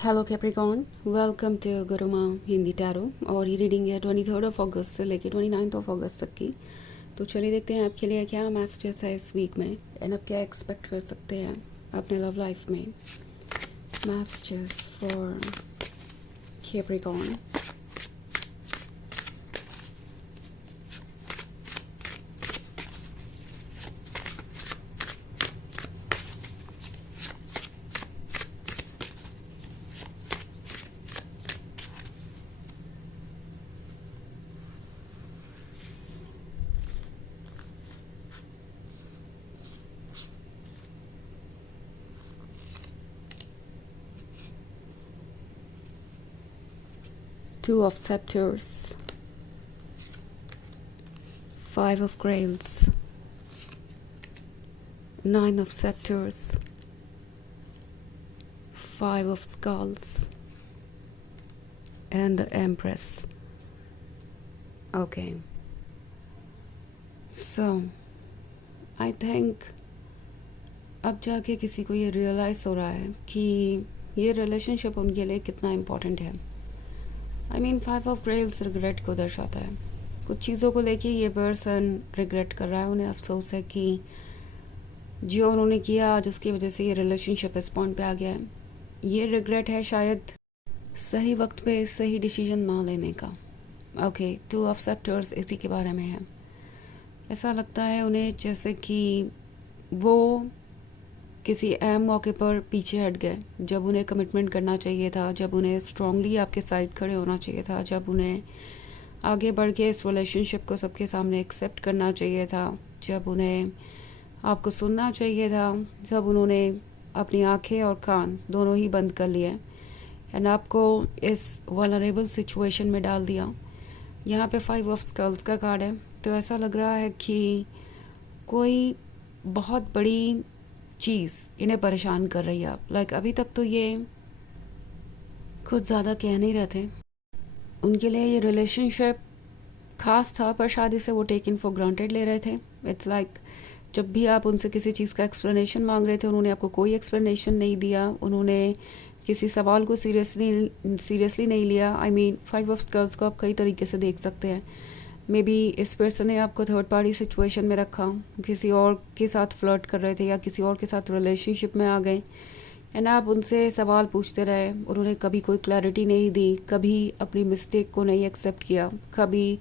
Hello Capricorn, welcome to Guruma Hindi tarot. और ये reading है 23 अगस्त से लेके 29 अगस्त तक की। तो चलिए देखते हैं आपके लिए क्या मैसेजेस है इस वीक में एंड आप क्या एक्सपेक्ट कर सकते हैं अपने लव लाइफ में। Messages for Capricorn. 2 of scepters, 5 of grails, 9 of scepters, 5 of skulls and the empress. Okay, so I think अब जाके किसी को ये रियलाइज़ हो रहा है कि ये रिलेशनशिप उनके लिए कितना इम्पोर्टेंट है। आई मीन 5 ऑफ ग्रेल्स रिग्रेट को दर्शाता है। कुछ चीज़ों को लेके ये पर्सन रिग्रेट कर रहा है, उन्हें अफसोस है कि जो उन्होंने किया आज उसकी वजह से ये रिलेशनशिप इस पॉइंट पे आ गया है। ये रिग्रेट है शायद सही वक्त पे सही डिसीजन ना लेने का। ओके, 2 ऑफ सेप्टर्स इसी के बारे में है। ऐसा लगता है उन्हें जैसे कि वो किसी अहम मौके पर पीछे हट गए, जब उन्हें कमिटमेंट करना चाहिए था, जब उन्हें स्ट्रांगली आपके साइड खड़े होना चाहिए था, जब उन्हें आगे बढ़ के इस रिलेशनशिप को सबके सामने एक्सेप्ट करना चाहिए था, जब उन्हें आपको सुनना चाहिए था, जब उन्होंने अपनी आंखें और कान दोनों ही बंद कर लिए एंड आपको इस वल्नरेबल सिचुएशन में डाल दिया। यहाँ पे 5 ऑफ स्कल्स का कार्ड है, तो ऐसा लग रहा है कि कोई बहुत बड़ी चीज़ इन्हें परेशान कर रही है। आप अभी तक तो ये कुछ ज़्यादा कह नहीं रहे थे, उनके लिए ये रिलेशनशिप खास था, पर शायद इसे वो टेकन फॉर ग्रांटेड ले रहे थे। इट्स जब भी आप उनसे किसी चीज़ का एक्सप्लेनेशन मांग रहे थे, उन्होंने आपको कोई एक्सप्लेनेशन नहीं दिया, उन्होंने किसी सवाल को सीरियसली नहीं लिया। आई मीन 5 ऑफ स्कल्स को आप कई तरीके से देख सकते हैं। मे बी इस पर्सन ने आपको थर्ड पार्टी सिचुएशन में रखा, किसी और के साथ फ्लर्ट कर रहे थे या किसी और के साथ रिलेशनशिप में आ गए एंड आप उनसे सवाल पूछते रहे। उन्होंने कभी कोई क्लैरिटी नहीं दी, कभी अपनी मिस्टेक को नहीं एक्सेप्ट किया, कभी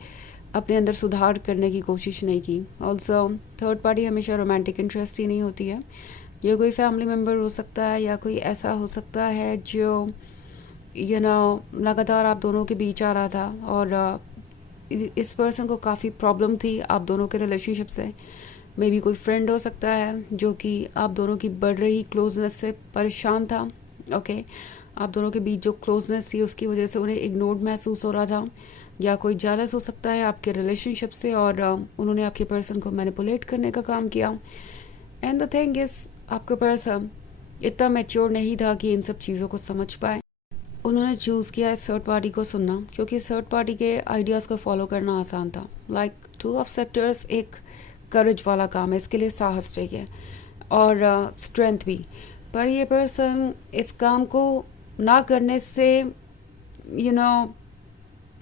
अपने अंदर सुधार करने की कोशिश नहीं की। ऑल्सो थर्ड पार्टी हमेशा रोमांटिक इंटरेस्ट ही नहीं होती है। ये कोई फैमिली मेम्बर हो सकता है या कोई ऐसा हो सकता है जो लगातार आप दोनों के बीच आ रहा था और इस पर्सन को काफ़ी प्रॉब्लम थी आप दोनों के रिलेशनशिप से। मे बी कोई फ्रेंड हो सकता है जो कि आप दोनों की बढ़ रही क्लोजनेस से परेशान था। ओके, आप दोनों के बीच जो क्लोजनेस थी उसकी वजह से उन्हें इग्नोर्ड महसूस हो रहा था, या कोई जेलस हो सकता है आपके रिलेशनशिप से और उन्होंने आपके पर्सन को मैनिपुलेट करने का काम किया। एंड द थिंग इज़, आपका पर्सन इतना मैच्योर नहीं था कि इन सब चीज़ों को समझ पाए। उन्होंने चूज़ किया इस थर्ड पार्टी को सुनना, क्योंकि थर्ड पार्टी के आइडियाज़ को फॉलो करना आसान था। 2 ऑफ सेक्टर्स एक करेज वाला काम है, इसके लिए साहस चाहिए और स्ट्रेंथ भी। पर ये पर्सन इस काम को ना करने से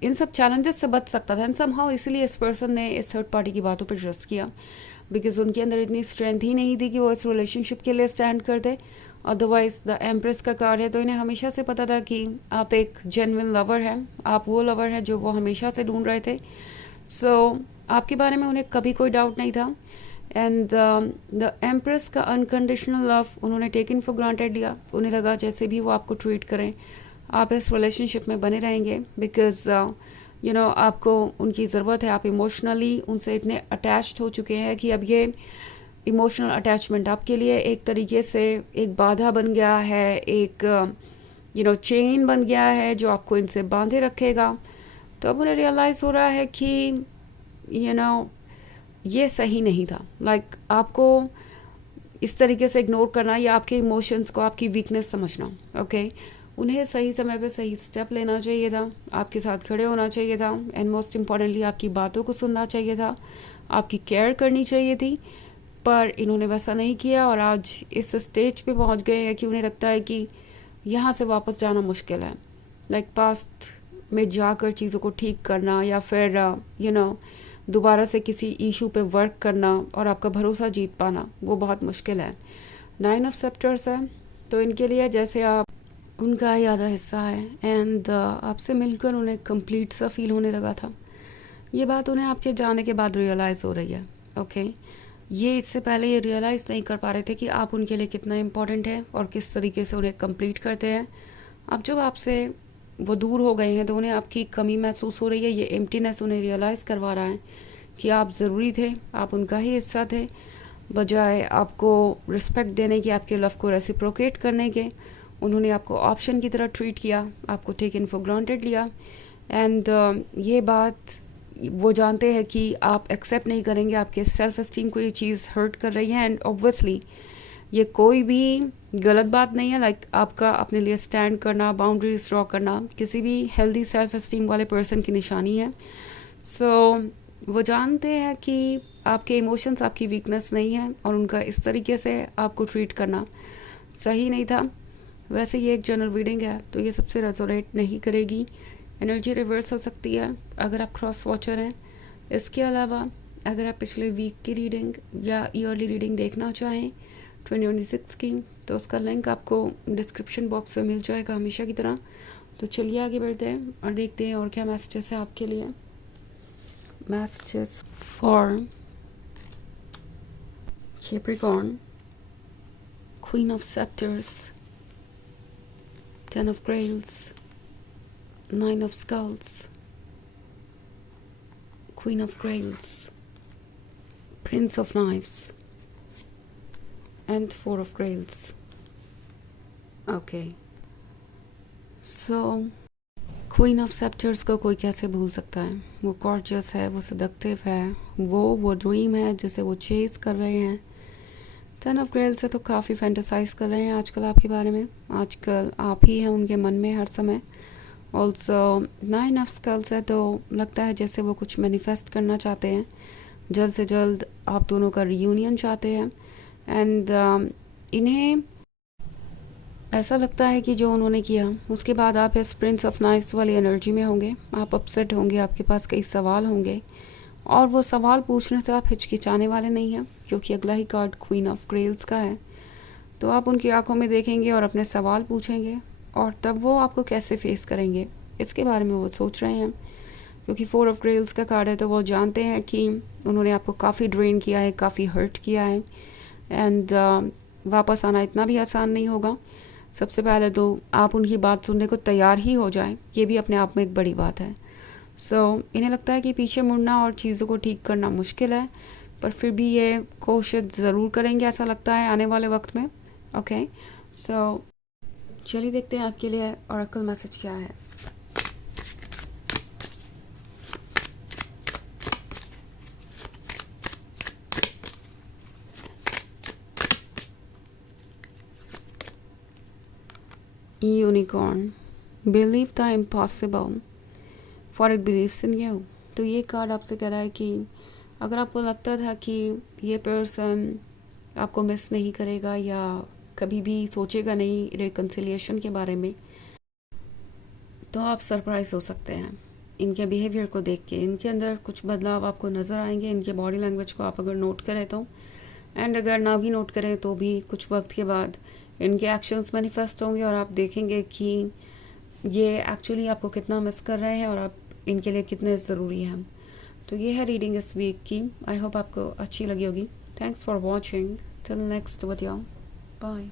इन सब चैलेंजेस से बच सकता था एंड समहाउ इसलिए इस पर्सन ने इस थर्ड पार्टी की बातों पर ट्रस्ट किया, बिकॉज उनके अंदर इतनी स्ट्रेंथ ही नहीं थी कि वो इस रिलेशनशिप के लिए स्टैंड कर दे। अदरवाइज द एम्प्रेस का कार्ड है, तो इन्हें हमेशा से पता था कि आप एक जेन्युइन लवर हैं, आप वो लवर हैं जो वो हमेशा से ढूंढ रहे थे। सो आपके बारे में उन्हें कभी कोई डाउट नहीं था एंड द एम्प्रेस का अनकंडीशनल लव उन्होंने टेकन फॉर ग्रांटेड लिया। उन्हें लगा जैसे भी वो आपको ट्रीट करें आप इस रिलेशनशिप में बने रहेंगे, बिकॉज आपको उनकी ज़रूरत है। आप इमोशनली उनसे इतने अटैच्ड हो चुके हैं कि अब ये इमोशनल अटैचमेंट आपके लिए एक तरीके से एक बाधा बन गया है, एक चेन बन गया है जो आपको इनसे बांधे रखेगा। तो अब उन्हें रियलाइज़ हो रहा है कि ये सही नहीं था। आपको इस तरीके से इग्नोर करना या आपके इमोशंस को आपकी वीकनेस समझना। ओके, उन्हें सही समय पे सही स्टेप लेना चाहिए था, आपके साथ खड़े होना चाहिए था एंड मोस्ट इम्पॉर्टेंटली आपकी बातों को सुनना चाहिए था, आपकी केयर करनी चाहिए थी। पर इन्होंने वैसा नहीं किया और आज इस स्टेज पे पहुंच गए हैं कि उन्हें लगता है कि यहाँ से वापस जाना मुश्किल है। लाइक पास्ट में जाकर चीज़ों को ठीक करना या फिर दोबारा से किसी इशू पे वर्क करना और आपका भरोसा जीत पाना, वो बहुत मुश्किल है। 9 ऑफ सेप्टर्स है, तो इनके लिए जैसे आप उनका ही आधा हिस्सा है एंड आपसे मिलकर उन्हें कंप्लीट सा फील होने लगा था। ये बात उन्हें आपके जाने के बाद रियलाइज़ हो रही है। ओके, ये इससे पहले ये रियलाइज़ नहीं कर पा रहे थे कि आप उनके लिए कितना इम्पोर्टेंट है और किस तरीके से उन्हें कंप्लीट करते हैं। अब जब आपसे वो दूर हो गए हैं तो उन्हें आपकी कमी महसूस हो रही है। ये एम्प्टीनेस उन्हें रियलाइज़ करवा रहा है कि आप ज़रूरी थे, आप उनका ही हिस्सा थे। बजाय आपको रिस्पेक्ट देने की, आपके लव को रेसिप्रोकेट करने के, उन्होंने आपको ऑप्शन की तरह ट्रीट किया, आपको टेकन फॉर ग्रांटेड लिया। एंड ये बात वो जानते हैं कि आप एक्सेप्ट नहीं करेंगे, आपके सेल्फ एस्टीम को ये चीज़ हर्ट कर रही है। एंड ऑब्वियसली ये कोई भी गलत बात नहीं है। लाइक आपका अपने लिए स्टैंड करना, बाउंड्रीज ड्रॉ करना किसी भी हेल्दी सेल्फ एस्टीम वाले पर्सन की निशानी है। सो वो जानते हैं कि आपके इमोशंस आपकी वीकनेस नहीं है और उनका इस तरीके से आपको ट्रीट करना सही नहीं था। वैसे ये एक जनरल रीडिंग है तो ये सबसे रेजोनेट नहीं करेगी, एनर्जी रिवर्स हो सकती है अगर आप क्रॉस वॉचर हैं। इसके अलावा अगर आप पिछले वीक की रीडिंग या ईयरली रीडिंग देखना चाहें 2026 की, तो उसका लिंक आपको डिस्क्रिप्शन बॉक्स में मिल जाएगा हमेशा की तरह। तो चलिए आगे बढ़ते हैं और देखते हैं और क्या मैसेजेस है आपके लिए। Messages for Capricorn, queen of sceptres, 10 of Grails, 9 of Skulls, Queen of Grails, Prince of Knives, and 4 of Grails. Okay. So, Queen of Scepters को कोई कैसे भूल सकता है? वो गॉर्जियस है, वो सेडक्टिव है, वो ड्रीम है जिसे वो चेज कर रहे हैं। 10 ऑफ ग्रेल से तो काफ़ी फैंटेसाइज कर रहे हैं आजकल आपके बारे में। आजकल आप ही हैं उनके मन में हर समय। ऑल्सो 9 ऑफ स्कल्स है तो लगता है जैसे वो कुछ मैनिफेस्ट करना चाहते हैं, जल्द से जल्द आप दोनों का रियूनियन चाहते हैं। एंड इन्हें ऐसा लगता है कि जो उन्होंने किया उसके बाद आप इस प्रिंस ऑफ नाइफ्स वाली एनर्जी में होंगे। आप अपसेट होंगे, आपके पास कई सवाल होंगे और वो सवाल पूछने से आप हिचकिचाने वाले नहीं हैं क्योंकि अगला ही कार्ड क्वीन ऑफ ग्रेल्स का है। तो आप उनकी आंखों में देखेंगे और अपने सवाल पूछेंगे और तब वो आपको कैसे फेस करेंगे इसके बारे में वो सोच रहे हैं। क्योंकि 4 ऑफ ग्रेल्स का कार्ड है तो वो जानते हैं कि उन्होंने आपको काफ़ी ड्रेन किया है, काफ़ी हर्ट किया है। एंड वापस आना इतना भी आसान नहीं होगा। सबसे पहले तो आप उनकी बात सुनने को तैयार ही हो जाएं, ये भी अपने आप में एक बड़ी बात है। इन्हें लगता है कि पीछे मुड़ना और चीज़ों को ठीक करना मुश्किल है, पर फिर भी ये कोशिश ज़रूर करेंगे ऐसा लगता है आने वाले वक्त में। ओके, चलिए देखते हैं आपके लिए ऑरेकल मैसेज क्या है। Unicorn, believe the impossible for it believes in you. तो ये कार्ड आपसे कह रहा है कि अगर आपको लगता था कि ये पर्सन आपको मिस नहीं करेगा या कभी भी सोचेगा नहीं रिकन्सिलिएशन के बारे में, तो आप सरप्राइज हो सकते हैं इनके बिहेवियर को देख के। इनके अंदर कुछ बदलाव आपको नज़र आएंगे, इनके बॉडी लैंग्वेज को आप अगर नोट करें तो, एंड अगर ना भी नोट करें तो भी कुछ वक्त के बाद इनके एक्शंस मैनिफेस्ट होंगे और आप देखेंगे कि ये एक्चुअली आपको कितना मिस कर रहे हैं और आप इनके लिए कितने ज़रूरी हैं। तो ये है रीडिंग इस वीक की। आई होप आपको अच्छी लगी होगी। Thanks for watching. Till next video, bye.